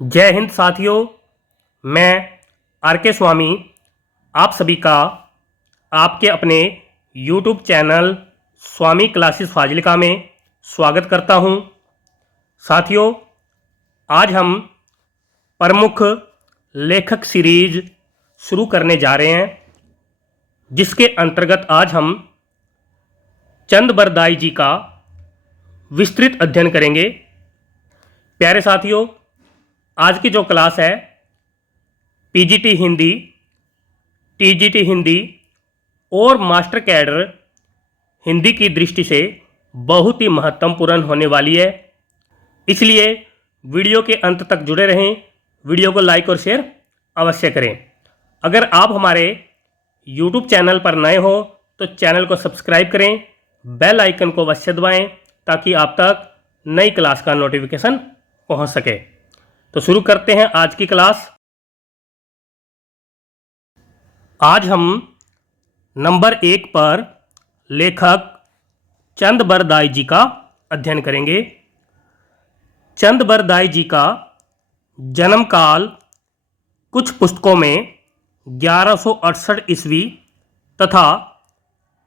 जय हिंद साथियों। मैं आर के स्वामी आप सभी का आपके अपने YouTube चैनल स्वामी क्लासेस फाजिलिका में स्वागत करता हूं। साथियों, आज हम प्रमुख लेखक सीरीज शुरू करने जा रहे हैं, जिसके अंतर्गत आज हम चंद बरदाई जी का विस्तृत अध्ययन करेंगे। प्यारे साथियों, आज की जो क्लास है पीजीटी हिंदी, टीजीटी हिंदी और मास्टर कैडर हिंदी की दृष्टि से बहुत ही महत्वपूर्ण होने वाली है। इसलिए वीडियो के अंत तक जुड़े रहें। वीडियो को लाइक और शेयर अवश्य करें। अगर आप हमारे YouTube चैनल पर नए हो तो चैनल को सब्सक्राइब करें, बेल आइकन को अवश्य दबाएं ताकि आप तक नई क्लास का नोटिफिकेशन पहुंच सके। तो शुरू करते हैं आज की क्लास। आज हम नंबर 1 पर लेखक चंद बरदाई जी का अध्ययन करेंगे। चंद बरदाई जी का जन्म काल कुछ पुस्तकों में 1168 ईस्वी तथा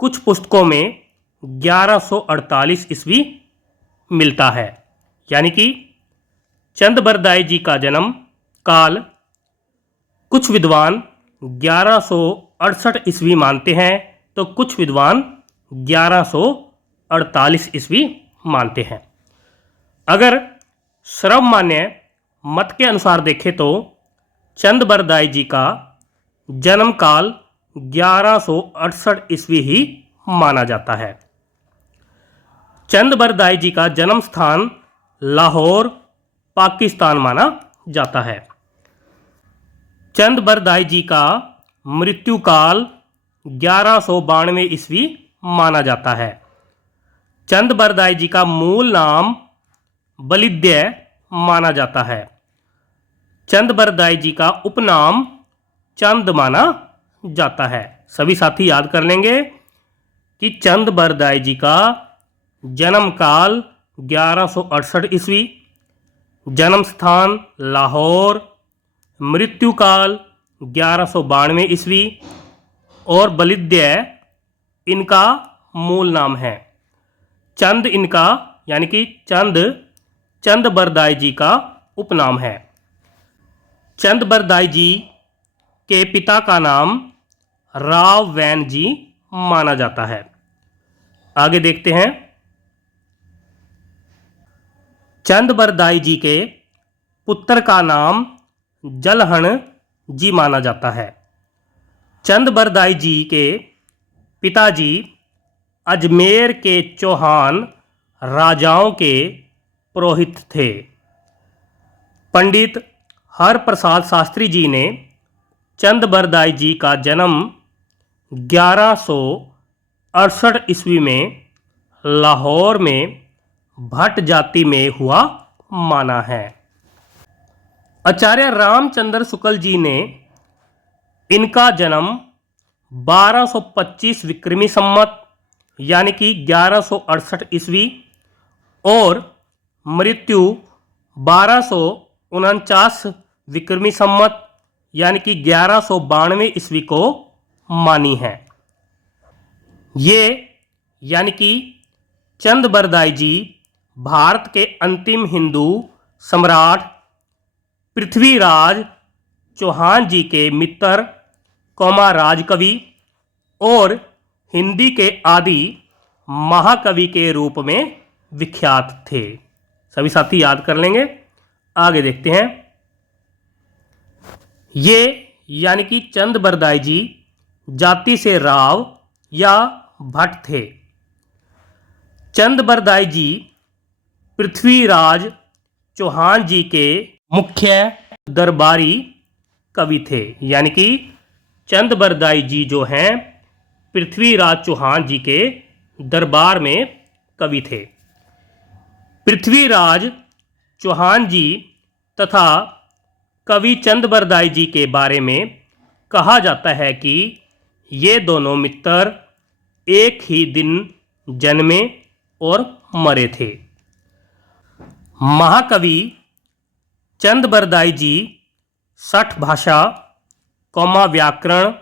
कुछ पुस्तकों में 1148 ईस्वी मिलता है। यानी कि चंद बरदाई जी का जन्म काल कुछ विद्वान 1168 ईस्वी मानते हैं तो कुछ विद्वान 1148 ईस्वी मानते हैं। अगर सर्वमान्य मत के अनुसार देखें तो चंद बरदाई जी का जन्म काल 1168 ईस्वी ही माना जाता है। चंद बरदाई जी का जन्म स्थान लाहौर, पाकिस्तान माना जाता है। चंद बरदाई जी का मृत्यु काल 1192 ईस्वी माना जाता है। चंद बरदाई जी का मूल नाम बलिद्य माना जाता है। चंद बरदाई जी का उपनाम चंद माना जाता है। सभी साथी याद कर लेंगे कि चंद बरदाई जी का जन्म काल 1168 ईस्वी, जन्म स्थान लाहौर, मृत्यु काल 1192 ईस्वी और बलिद्य इनका मूल नाम है। चंद इनका यानी कि चंद बरदाई जी का उपनाम है। चंद बरदाई जी के पिता का नाम राव वैन जी माना जाता है। आगे देखते हैं। चंद बरदाई जी के पुत्र का नाम जलहण जी माना जाता है। चंद बरदाई जी के पिताजी अजमेर के चौहान राजाओं के पुरोहित थे। पंडित हरप्रसाद शास्त्री जी ने चंद बरदाई जी का जन्म 1168 ईस्वी में लाहौर में भट्ट जाति में हुआ माना है। आचार्य रामचंद्र शुक्ल जी ने इनका जन्म 1225 विक्रमी संवत यानी कि 1168 ईस्वी और मृत्यु 1249 विक्रमी संवत यानी कि 1192 ईस्वी को मानी है। ये यानी कि चंद बरदाई जी भारत के अंतिम हिंदू सम्राट पृथ्वीराज चौहान जी के मित्र राजकवि और हिंदी के आदि महाकवि के रूप में विख्यात थे। सभी साथी याद कर लेंगे। आगे देखते हैं। ये यानी कि चंद बरदाई जी जाति से राव या भट्ट थे। चंद बरदाई जी पृथ्वीराज चौहान जी के मुख्य दरबारी कवि थे। यानी कि चंद बरदाई जी जो हैं पृथ्वीराज चौहान जी के दरबार में कवि थे। पृथ्वीराज चौहान जी तथा कवि चंद बरदाई जी के बारे में कहा जाता है कि ये दोनों मित्र एक ही दिन जन्मे और मरे थे। महाकवि चंद बरदाई जी 60 भाषा, कौमा व्याकरण,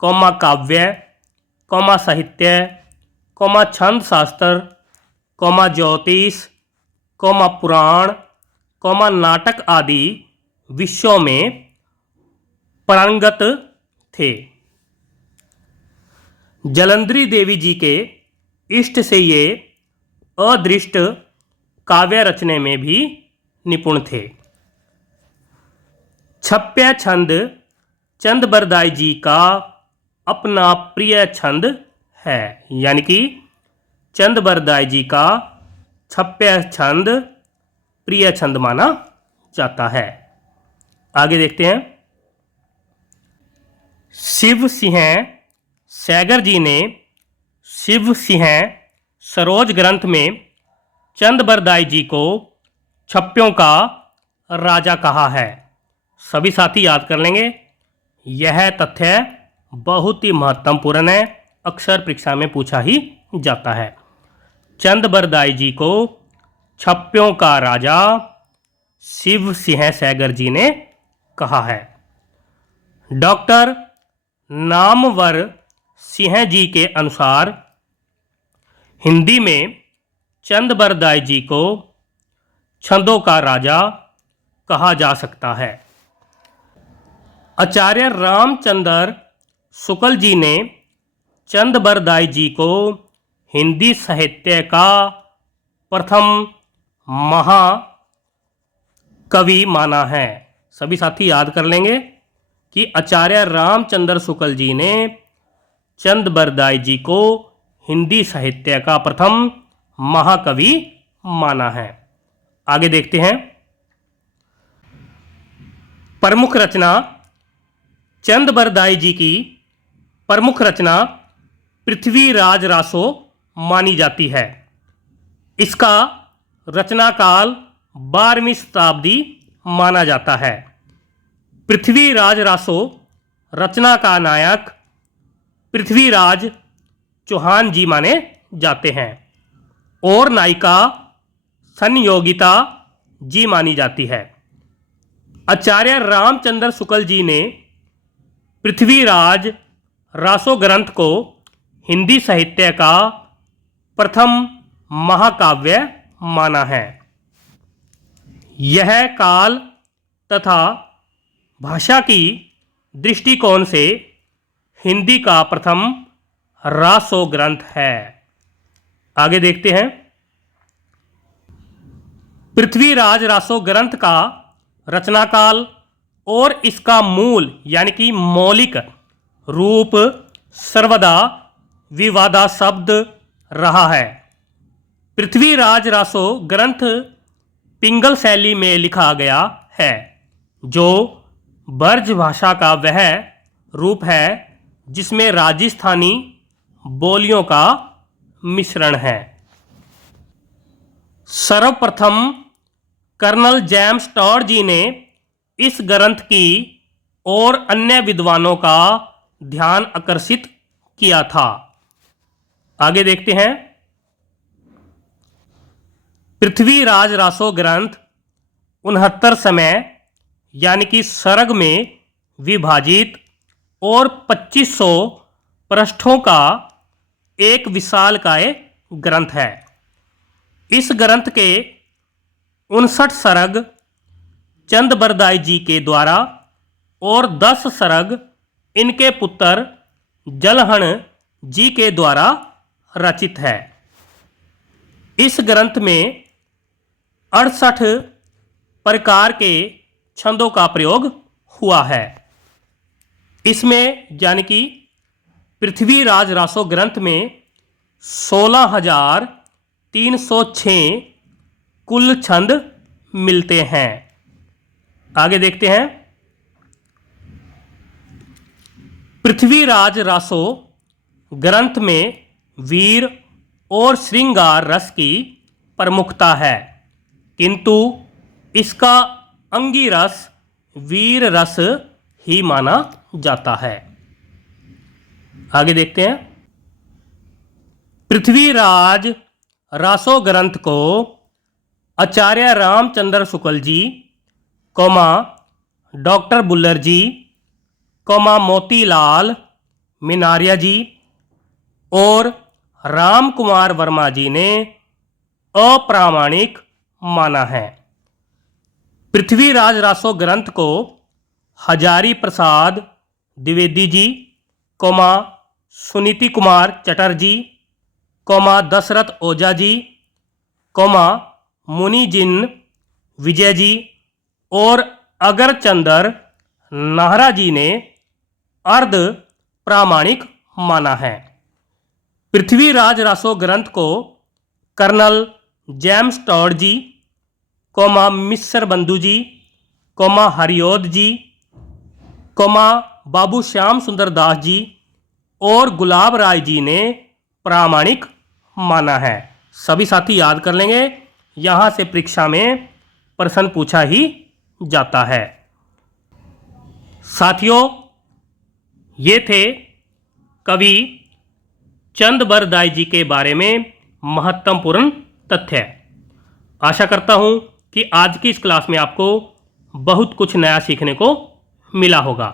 कौमा काव्य, कौमा साहित्य, कौमा छंद शास्त्र, कौमा ज्योतिष, कौमा पुराण, कौमा नाटक आदि विषयों में पारंगत थे। जलंधरी देवी जी के इष्ट से ये अदृष्ट काव्य रचने में भी निपुण थे। छप्य छंद चंद बरदाई जी का अपना प्रिय छंद है, यानी कि चंद बरदाई जी का छप्य छंद प्रिय छंद माना जाता है। आगे देखते हैं। शिव सिंह सैगर जी ने शिव सिंह सरोज ग्रंथ में चंद बरदाई जी को छप्यों का राजा कहा है। सभी साथी याद कर लेंगे, यह तथ्य बहुत ही महत्वपूर्ण है, अक्सर परीक्षा में पूछा ही जाता है। चंद बरदाई जी को छप्यों का राजा शिव सिंह सैगर जी ने कहा है। डॉक्टर नामवर सिंह जी के अनुसार हिंदी में चंद बरदाई जी को छंदों का राजा कहा जा सकता है। आचार्य रामचंद्र शुक्ल जी ने चंद बरदाई जी को हिंदी साहित्य का प्रथम महाकवि माना है। सभी साथी याद कर लेंगे कि आचार्य रामचंद्र शुक्ल जी ने चंद बरदाई जी को हिंदी साहित्य का प्रथम महाकवि माना है। आगे देखते हैं। प्रमुख रचना चंद बरदाई जी की प्रमुख रचना पृथ्वीराज रासो मानी जाती है। इसका रचना काल 12वीं शताब्दी माना जाता है। पृथ्वीराज रासो रचना का नायक पृथ्वीराज चौहान जी माने जाते हैं और नायिका संयोगिता जी मानी जाती है। आचार्य रामचंद्र शुक्ल जी ने पृथ्वीराज रासो ग्रंथ को हिंदी साहित्य का प्रथम महाकाव्य माना है। यह काल तथा भाषा की दृष्टिकोण से हिंदी का प्रथम रासो ग्रंथ है। आगे देखते हैं। पृथ्वीराज रासो ग्रंथ का रचनाकाल और इसका मूल यानी कि मौलिक रूप सर्वदा विवादास्पद रहा है। पृथ्वीराज रासो ग्रंथ पिंगल शैली में लिखा गया है, जो ब्रज भाषा का वह रूप है जिसमें राजस्थानी बोलियों का मिश्रण है। सर्वप्रथम कर्नल जेम्स टॉड जी ने इस ग्रंथ की और अन्य विद्वानों का ध्यान आकर्षित किया था। आगे देखते हैं। पृथ्वीराज रासो ग्रंथ 69 समय यानी कि सर्ग में विभाजित और 2500 पृष्ठों का एक विशालकाय ग्रंथ है। इस ग्रंथ के 59 सर्ग चंद बरदाई जी के द्वारा और 10 सर्ग इनके पुत्र जलहण जी के द्वारा रचित है। इस ग्रंथ में 68 प्रकार के छंदों का प्रयोग हुआ है। इसमें यानी कि पृथ्वीराज रासो ग्रंथ में 16,306 कुल छंद मिलते हैं। आगे देखते हैं। पृथ्वीराज रासो ग्रंथ में वीर और श्रृंगार रस की प्रमुखता है, किंतु इसका अंगी रस वीर रस ही माना जाता है। आगे देखते हैं। पृथ्वीराज रासो ग्रंथ को आचार्य रामचंद्र शुक्ल जी कौमा डॉक्टर बुल्लर जी, कौमा मोतीलाल मिनारिया जी और राम कुमार वर्मा जी ने अप्रामाणिक माना है। पृथ्वीराज रासो ग्रंथ को Hazari Prasad Dwivedi ji, comma Suniti Kumar Chatterjee, comma Dasharath Ojha ji, comma Munijin Vijay ji और अगरचंदर नाहरा जी ने अर्ध प्रामाणिक माना है। पृथ्वीराज रासो ग्रंथ को कर्नल जेम्स टॉड जी, कौमा मिस्र बंधु जी, कौमा हरियोद जी, कौमा बाबू श्याम सुंदर दास जी और गुलाब राय जी ने प्रामाणिक माना है। सभी साथी याद कर लेंगे, यहाँ से परीक्षा में प्रश्न पूछा ही जाता है। साथियों, ये थे कवि चंद बरदाई जी के बारे में महत्वपूर्ण तथ्य। आशा करता हूँ कि आज की इस क्लास में आपको बहुत कुछ नया सीखने को मिला होगा।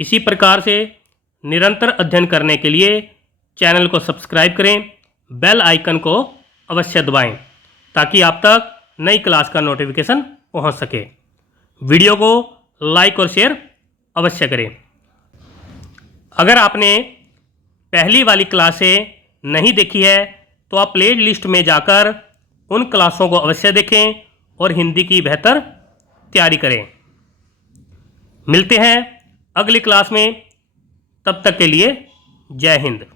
इसी प्रकार से निरंतर अध्ययन करने के लिए चैनल को सब्सक्राइब करें, बेल आइकन को अवश्य दबाएं ताकि आप तक नई क्लास का नोटिफिकेशन पहुंच सके। वीडियो को लाइक और शेयर अवश्य करें। अगर आपने पहली वाली क्लासें नहीं देखी है तो आप प्ले लिस्ट में जाकर उन क्लासों को अवश्य देखें और हिंदी की बेहतर तैयारी करें। मिलते हैं अगली क्लास में, तब तक के लिए जय हिंद।